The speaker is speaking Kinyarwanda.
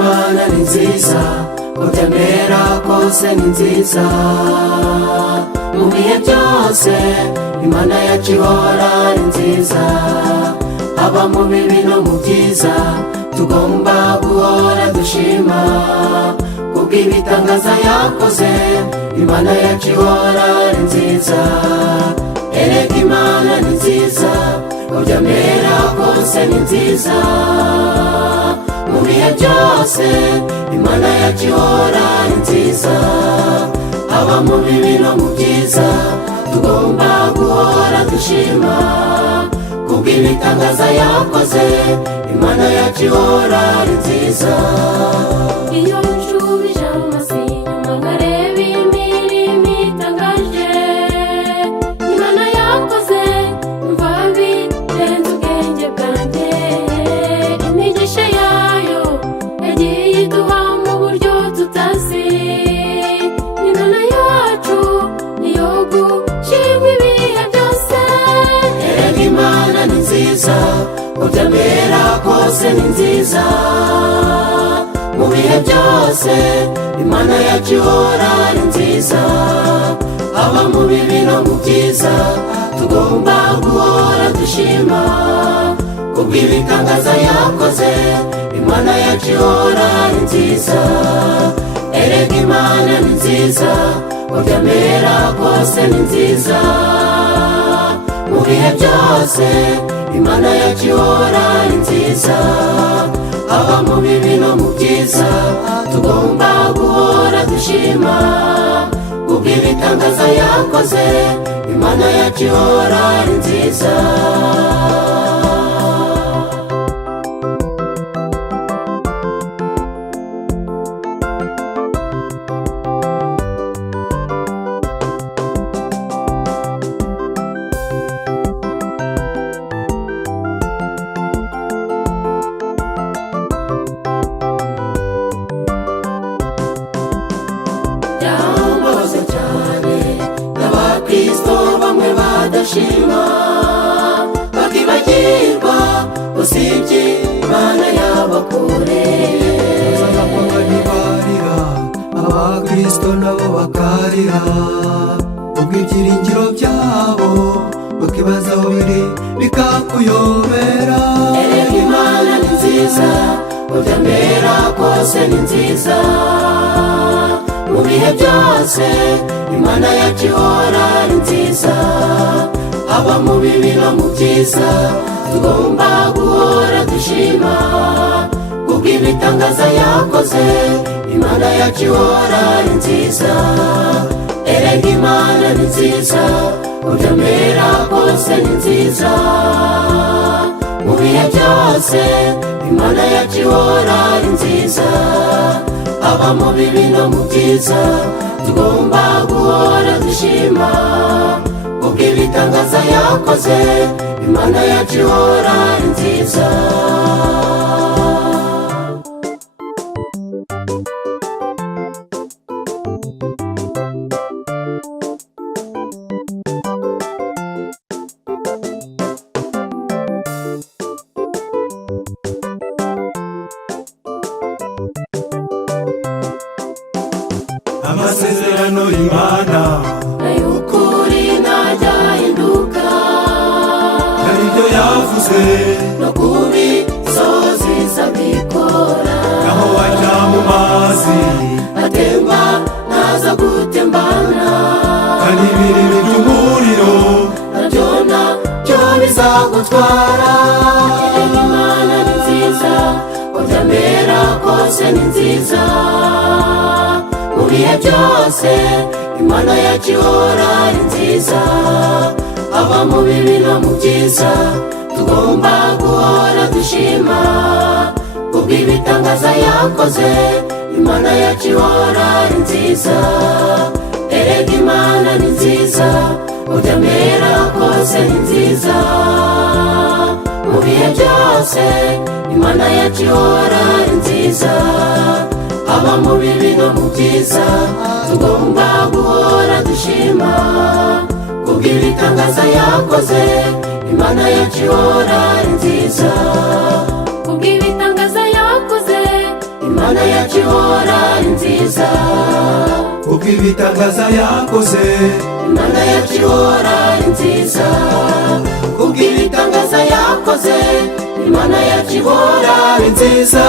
Imana ni nziza, utemera kose ni nziza. Mu bihe byose Imana yacu ihora ari nziza, haba mu bibi no mu byiza tugomba guhora dushima kubw'ibitangaza yakoze. Imana yacu ihora ari nziza, erega Imana ni nziza, utemera kose ni nziza. Mu bihe byose Imana yacu ihora ari nziza, haba mu bibi no mu byiza tugomba guhora dushima kubw'ibitangaza yakoze. Imana yacu ihora ari nziza. Iyo nshubije amaso inyuma nkareba imirimo itangaje Imana yakoze, numva birenze ubwenge bwanjye. Imigisha yayo yagiye iduha mu buryo tutazi. Imana yacu niyo gushimwa ibihe byose. Erega Imana ni nziza, utemera kose ni nziza. Mu bihe byose Imana yacu ihora ari nziza, haba mu bibi no mu byiza tugomba guhora dushima kubw'ibitangaza yakoze. Imana yacu ihora ari nziza, erega Imana ni nziza, utemera kose ni nziza. Mu bihe byose Imana yacu ihora ari nziza, haba mu bibi no mu byiza tugomba guhora dushima kubw'ibitangaza yakoze. Imana yacu ihora ari nziza. Byambabaza cyane n'abakristo bamwe badashima, bakibagirwa usibye Imana yabakoreye. Barira abakristo nabo bakarira, ubwo ibyiringiro byabo bakibaza aho biri bikakuyobera. Erega Imana ni nziza, utemera kose ni nziza. Mu bihe byose Imana yacu ihora ari nziza, haba mu bibi no mu byiza tugomba guhora dushima kubw'ibitangaza yakoze. Imana yacu ihora ari nziza, erega Imana ni nziza, utemera kose ni nziza. Mu bihe byose Imana yacu ihora ari nziza, haba mu bibi no mu byiza tugomba guhora dushima kubw'ibitangaza yakoze. Imana yacu ihora ari nziza. Amasezerano y'Imana Ay'ukuri ntajya ahinduka, hari ibyo yavuze no kubisohoza izabikora. naho wajya mu mazi Atemba ntaza gutembana, kandi ibirimi by'umuriro nabyo ntacyo bizagutwara. Erega Imana ni nziza, utemera kose ni nziza. Mu bihe byose Imana yacu ihora ari nziza, haba mu bibi no mu byiza tugomba guhora dushima kubw'ibitangaza yakoze. Imana yacu ihora ari nziza, erega Imana ni nziza, utemera kose ni nziza. Mu bihe byose Imana yacu ihora ari nziza, haba mu bibi no mu byiza tugomba guhora dushima kubw'ibitangaza yakoze. Imana yacu ihora ari nziza, kubw'ibitangaza yakoze. Imana kubw'ibitangaza yakoze. Imana yacu ihora ari nziza, kubw'ibitangaza yakoze. Imana yacu ihora ari nziza.